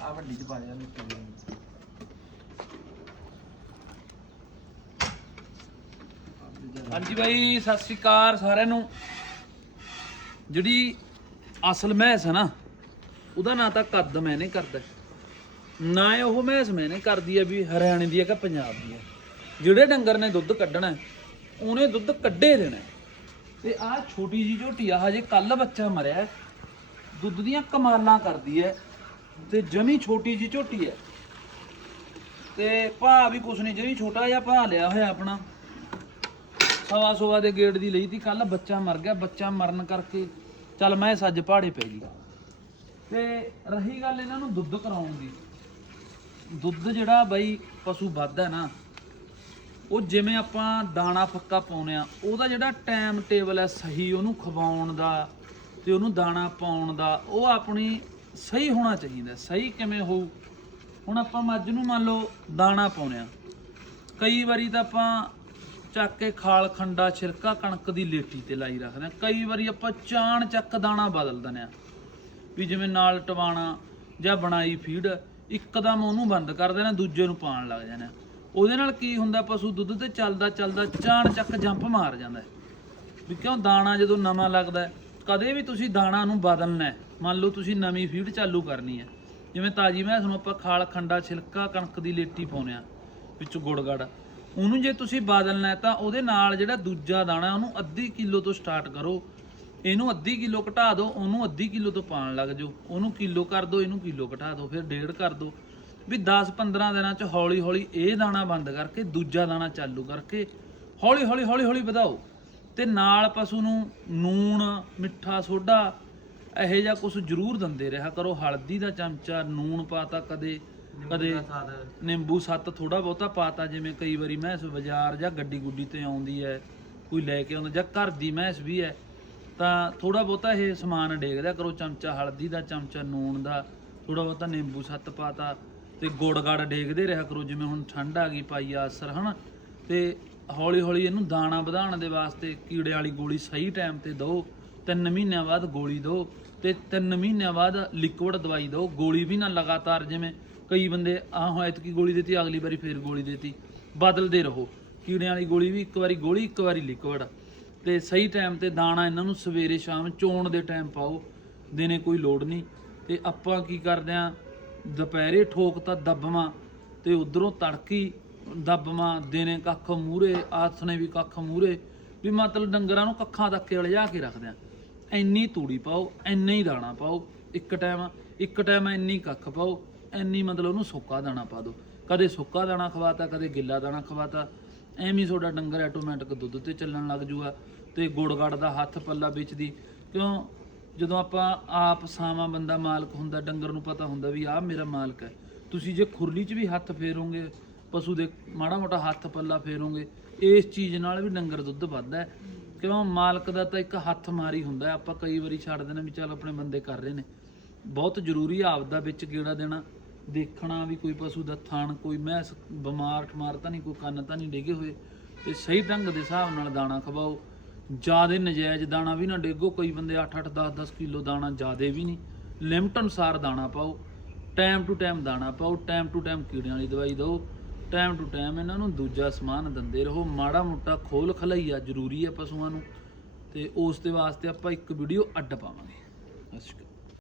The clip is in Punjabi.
ਆ ਵੱਡੀ ਚ ਪਾ ਦੇ ਨਿੱਕੀ ਜਿਹੀ ਹਾਂਜੀ ਬਾਈ, ਸਤਿ ਸ੍ਰੀ ਅਕਾਲ ਸਾਰਿਆਂ ਨੂੰ। ਜਿਹੜੀ ਅਸਲ ਮਹਿਸ ਹੈ ਨਾ, ਉਹਦਾ ਨਾਂ ਤਾਂ ਕੱਦ ਮੈਨੇ ਕਰਦਾ। ਨਾ ਇਹ ਉਹ ਮਹਿਸ ਮੈਨੇ ਕਰਦੀ ਹੈ ਵੀ ਹਰਿਆਣੇ ਦੀ ਹੈ ਕਿ ਪੰਜਾਬ ਦੀ ਹੈ ਜਿਹੜੇ ਡੰਗਰ ਨੇ ਦੁੱਧ ਕੱਢਣਾ, ਉਹਨੇ ਦੁੱਧ ਕੱਢੇ ਦੇਣਾ। ਤੇ ਆਹ ਛੋਟੀ ਜੀ ਝੋਟੀ ਆ, ਹਜੇ ਕੱਲ ਬੱਚਾ ਮਰਿਆ। ਦੁੱਧ ਦੀਆਂ ਕਮਾਲਾਂ ਕਰਦੀ ਹੈ ਤੇ ਜਮੀ ਛੋਟੀ ਜੀ ਝੋਟੀ ਹੈ। ਤੇ ਭਾਅ ਵੀ ਕੁਛ ਨਹੀਂ ਜਮੀ ਛੋਟਾ ਜਿਹਾ ਭਾਅ ਲਿਆ ਹੋਇਆ ਆਪਣਾ। ਸਵਾ ਸਵਾ ਦੇ ਗੇਟ ਦੀ ਲਈ ਤੀ ਕੱਲ ਬੱਚਾ ਮਰ ਗਿਆ, ਬੱਚਾ ਮਰਨ ਕਰਕੇ ਚੱਲ ਮੈਂ ਸੱਜ ਪਹਾੜੇ ਪੈ ਗਈ। ਤੇ ਰਹੀ ਗੱਲ ਇਹਨਾਂ ਨੂੰ ਦੁੱਧ ਕਰਾਉਣ ਦੀ। ਦੁੱਧ ਜਿਹੜਾ ਬਾਈ ਪਸ਼ੂ ਵੱਧਦਾ ਨਾ, ਉਹ ਜਿਵੇਂ ਆਪਾਂ ਦਾਣਾ ਫੱਕਾ ਪਾਉਨੇ ਆ ਉਹਦਾ ਜਿਹੜਾ ਟਾਈਮ ਟੇਬਲ ਹੈ ਸਹੀ, ਉਹਨੂੰ ਖਵਾਉਣ ਦਾ ਤੇ ਉਹਨੂੰ ਦਾਣਾ ਪਾਉਣ ਦਾ, ਉਹ ਆਪਣੀ ਸਹੀ ਹੋਣਾ ਚਾਹੀਦਾ ਸਹੀ ਕਿਵੇਂ ਹੋਊ? ਹੁਣ ਆਪਾਂ ਮੱਝ ਨੂੰ ਮੰਨ ਲਓ ਦਾਣਾ ਪਾਉਨੇ ਆ ਕਈ ਵਾਰੀ ਤਾਂ ਆਪਾਂ ਚੱਕ ਕੇ ਖਾਲ, ਖੰਡਾ ਛਿਲਕਾ ਕਣਕ ਦੀ ਲੇਟੀ ਤੇ ਲਾਈ ਰੱਖਦੇ ਆ ਕਈ ਵਾਰੀ ਆਪਾਂ ਚਾਣ ਚੱਕ ਦਾਣਾ ਬਦਲ ਦਿੰਦੇ ਆ ਵੀ ਜਿਵੇਂ ਨਾਲ ਟਵਾਣਾ ਜਾਂ ਬਣਾਈ ਫੀਡ, ਇੱਕਦਮ ਉਹਨੂੰ ਬੰਦ ਕਰ ਦੇਣਾ ਦੂਜੇ ਨੂੰ ਪਾਣ ਲੱਗ ਜਾਣਾ ਉਹਦੇ ਨਾਲ ਕੀ ਹੁੰਦਾ, ਪਸ਼ੂ ਦੁੱਧ ਤੇ ਚੱਲਦਾ ਚੱਲਦਾ ਚਾਣ ਚੱਕ ਜੰਪ ਮਾਰ ਜਾਂਦਾ ਵੀ ਕਿਉਂ? ਦਾਣਾ ਜਦੋਂ ਨਵਾਂ ਲੱਗਦਾ ਕਦੇ ਵੀ ਤੁਸੀਂ ਦਾਣਾ ਨੂੰ ਬਦਲਣਾ ਹੈ। ਮੰਨ ਲਓ ਤੁਸੀਂ ਨਵੀਂ ਫੀਡ ਚਾਲੂ ਕਰਨੀ ਹੈ। ਜਿਵੇਂ ਤਾਜੀ ਮੈਸ ਨੂੰ ਆਪਾਂ ਖਾਲ, ਖੰਡਾ, ਛਿਲਕਾ, ਕਣਕ ਦੀ ਲੇਟੀ ਪਾਉਂਦੇ ਆ ਵਿੱਚ ਗੁੜਗੜ ਉਹਨੂੰ ਜੇ ਤੁਸੀਂ ਬਦਲਣਾ ਹੈ ਤਾਂ ਉਹਦੇ ਨਾਲ ਜਿਹੜਾ ਦੂਜਾ ਦਾਣਾ ਉਹਨੂੰ ਅੱਧੀ ਕਿਲੋ ਤੋਂ ਸਟਾਰਟ ਕਰੋ। ਇਹਨੂੰ ਅੱਧੀ ਕਿਲੋ ਘਟਾ ਦਿਓ, ਉਹਨੂੰ ਅੱਧੀ ਕਿਲੋ ਤੋਂ ਪਾਣ ਲੱਗ ਜਾਓ। ਉਹਨੂੰ ਕਿਲੋ ਕਰ ਦਿਓ, ਇਹਨੂੰ ਕਿਲੋ ਘਟਾ ਦਿਓ, ਫਿਰ ਡੇਢ ਕਰ ਦਿਓ। ਵੀ 10-15 ਦਿਨਾਂ ਚ ਹੌਲੀ ਹੌਲੀ ਇਹ ਦਾਣਾ ਬੰਦ ਕਰਕੇ ਦੂਜਾ ਦਾਣਾ ਚਾਲੂ ਕਰਕੇ ਹੌਲੀ ਹੌਲੀ ਹੌਲੀ ਹੌਲੀ ਵਧਾਓ। ਤੇ ਨਾਲ ਪਸ਼ੂ ਨੂੰ ਨੂਣ ਮਿੱਠਾ ਸੋਡਾ ਇਹੋ ਜਿਹਾ ਕੁਝ ਜ਼ਰੂਰ ਦਿੰਦੇ ਰਿਹਾ ਕਰੋ। ਹਲਦੀ ਦਾ ਚਮਚਾ ਨੂਣ ਪਾਤਾ ਕਦੇ ਕਦੇ ਨਿੰਬੂ ਸੱਤ ਥੋੜਾ ਬਹੁਤਾ ਪਾਤਾ ਜਿਵੇਂ ਕਈ ਵਾਰੀ ਮੈਂਸ ਬਾਜ਼ਾਰ ਜਾਂ ਗੱਡੀ ਗੁੱਡੀ ਤੇ ਆਉਂਦੀ ਹੈ ਕੋਈ ਲੈ ਕੇ ਆਉਂਦਾ ਜਾਂ ਘਰ ਦੀ ਮੈਂਸ ਵੀ ਹੈ ਤਾਂ ਥੋੜਾ ਬਹੁਤਾ ਇਹ ਸਮਾਨ ਡੇਗਦਾ ਕਰੋ। ਚਮਚਾ ਹਲਦੀ ਦਾ ਚਮਚਾ ਨੂਣ ਦਾ ਥੋੜਾ ਬਹੁਤਾ ਨਿੰਬੂ ਸੱਤ ਪਾਤਾ ਤੇ ਗੁੜ ਗੜ ਡੇਗਦੇ ਰਿਹਾ ਕਰੋ। ਜਿਵੇਂ ਹੁਣ ਠੰਡ ਆ ਗਈ ਪਾਈ ਆ ਅਸਰ ਹਨਾ? ਤੇ ਹੌਲੀ ਹੌਲੀ ਇਹਨੂੰ ਦਾਣਾ ਵਧਾਉਣ ਦੇ ਵਾਸਤੇ ਕੀੜੇ ਵਾਲੀ ਗੋਲੀ ਸਹੀ ਟਾਈਮ ਤੇ ਦਿਓ, ਤਿੰਨ ਮਹੀਨਿਆਂ ਬਾਅਦ ਗੋਲੀ ਦਿਓ ਤੇ ਤਿੰਨ ਮਹੀਨਿਆਂ ਬਾਅਦ ਲਿਕਵਿਡ ਦਵਾਈ ਦਿਓ। ਗੋਲੀ ਵੀ ਨਾ ਲਗਾਤਾਰ ਜਿਵੇਂ ਕਈ ਬੰਦੇ, ਆਹ ਹੋਇਆ ਕਿ ਗੋਲੀ ਦਿੱਤੀ, ਅਗਲੀ ਵਾਰੀ ਫੇਰ ਗੋਲੀ ਦਿੱਤੀ। ਬਦਲਦੇ ਰਹੋ। ਕੀੜਿਆਂ ਵਾਲੀ ਗੋਲੀ ਵੀ ਇੱਕ ਵਾਰੀ ਗੋਲੀ, ਇੱਕ ਵਾਰੀ ਲਿਕਵਿਡ ਤੇ ਸਹੀ ਟਾਈਮ ਤੇ ਦਾਣਾ ਇਹਨਾਂ ਨੂੰ ਸਵੇਰੇ ਸ਼ਾਮ ਚੋਣ ਦੇ ਟਾਈਮ ਪਾਓ ਦਿਨੇ ਕੋਈ ਲੋੜ ਨਹੀਂ। ਤੇ ਆਪਾਂ ਕੀ ਕਰਦੇ ਆ? ਦੁਪਹਿਰੇ ਠੋਕ ਤਾਂ ਦੱਬਵਾਂ ਤੇ ਉਧਰੋਂ ਤੜਕੀ ਦੱਬਵਾਂ ਦਿਨੇ ਕੱਖ ਮੂਰੇ ਆਥਣੇ ਵੀ ਕੱਖ ਮੂਰੇ ਵੀ ਮਤਲਬ ਡੰਗਰਾਂ ਨੂੰ ਕੱਖਾਂ ਤੱਕ ਲਿਜਾ ਕੇ ਰੱਖਦੇ ਆ ਇੰਨੀ ਤੂੜੀ ਪਾਓ, ਇੰਨਾ ਹੀ ਦਾਣਾ ਪਾਓ, ਇੱਕ ਟਾਈਮ ਇੱਕ ਟਾਈਮ ਇੰਨੀ ਕੱਖ ਪਾਓ, ਇੰਨੀ ਮਤਲਬ ਉਹਨੂੰ ਸੁੱਕਾ ਦਾਣਾ ਪਾ ਦਿਓ। ਕਦੇ ਸੁੱਕਾ ਦਾਣਾ ਖਵਾਤਾ, ਕਦੇ ਗਿੱਲਾ ਦਾਣਾ ਖਵਾਤਾ, ਐਵੇਂ ਤੁਹਾਡਾ ਡੰਗਰ ਆਟੋਮੈਟਿਕ ਦੁੱਧ ਤੇ ਚੱਲਣ ਲੱਗ ਜੂਗਾ ਤੇ ਗੁੜਗੜ ਦਾ ਹੱਥ ਪੱਲਾ ਵਿੱਚ ਦੀ ਕਿਉਂ? ਜਦੋਂ ਆਪਾਂ ਆਪ ਸਾਵਾਂ ਬੰਦਾ ਮਾਲਕ ਹੁੰਦਾ, ਡੰਗਰ ਨੂੰ ਪਤਾ ਹੁੰਦਾ ਵੀ ਆਹ ਮੇਰਾ ਮਾਲਕ ਹੈ। ਤੁਸੀਂ ਜੇ ਖੁਰਲੀ 'ਚ ਵੀ ਹੱਥ ਫੇਰੋਗੇ ਪਸ਼ੂ ਦੇ ਮਾੜਾ ਮੋਟਾ ਹੱਥ ਪੱਲਾ ਫੇਰੋਗੇ, ਇਸ ਚੀਜ਼ ਨਾਲ ਵੀ ਡੰਗਰ ਦੁੱਧ ਵੱਧਦਾ ਹੈ। ਕਿਉਂ? ਮਾਲਕ ਦਾ ਤਾਂ ਇੱਕ ਹੱਥ ਮਾਰੀ ਹੁੰਦਾ ਆਪਾਂ ਕਈ ਵਾਰੀ ਛੱਡ ਦਿੰਦੇ ਵੀ ਚੱਲ ਆਪਣੇ ਬੰਦੇ ਕਰ ਰਹੇ ਨੇ। ਬਹੁਤ ਜ਼ਰੂਰੀ ਆ ਆਪਦਾ ਵਿੱਚ ਗੇੜਾ ਦੇਣਾ। ਦੇਖਣਾ ਵੀ ਕੋਈ ਪਸ਼ੂ ਦਾ ਥਣ, ਕੋਈ ਮੈਂਸ, ਬਿਮਾਰ ਠਮਾਰ ਤਾਂ ਨਹੀਂ, ਕੋਈ ਕੰਨ ਤਾਂ ਨਹੀਂ ਡੇਗੇ ਹੋਏ। ਤੇ ਸਹੀ ਢੰਗ ਦੇ ਹਿਸਾਬ ਨਾਲ ਦਾਣਾ ਖਵਾਓ। ਜਿਆਦੇ ਨਜਾਇਜ਼ ਦਾਣਾ ਵੀ ਨਾ ਡੇਗੋ। ਕਈ ਬੰਦੇ 8-8 10-10 ਕਿਲੋ ਦਾਣਾ ਜਿਆਦੇ ਵੀ ਨਹੀਂ। ਲਿਮਟ ਅਨੁਸਾਰ ਦਾਣਾ ਪਾਓ। ਟਾਈਮ ਟੂ ਟਾਈਮ ਦਾਣਾ ਪਾਓ। ਟਾਈਮ ਟੂ ਟਾਈਮ ਕੀੜਿਆਂ ਵਾਲੀ ਦਵਾਈ ਦਿਓ। ਟਾਈਮ ਟੂ ਟਾਈਮ ਇਹਨਾਂ ਨੂੰ ਦੂਜਾ ਸਮਾਨ ਦਿੰਦੇ ਰਹੋ। ਮਾੜਾ ਮੋਟਾ ਖੋਲ ਖਲਈਆ ਜ਼ਰੂਰੀ ਹੈ ਪਸ਼ੂਆਂ ਨੂੰ ਤੇ ਉਸ ਦੇ ਵਾਸਤੇ ਆਪਾਂ ਇੱਕ ਵੀਡੀਓ ਅੱਡ ਪਾਵਾਂਗੇ। ਸਤਿ ਸ਼੍ਰੀ ਅਕਾਲ।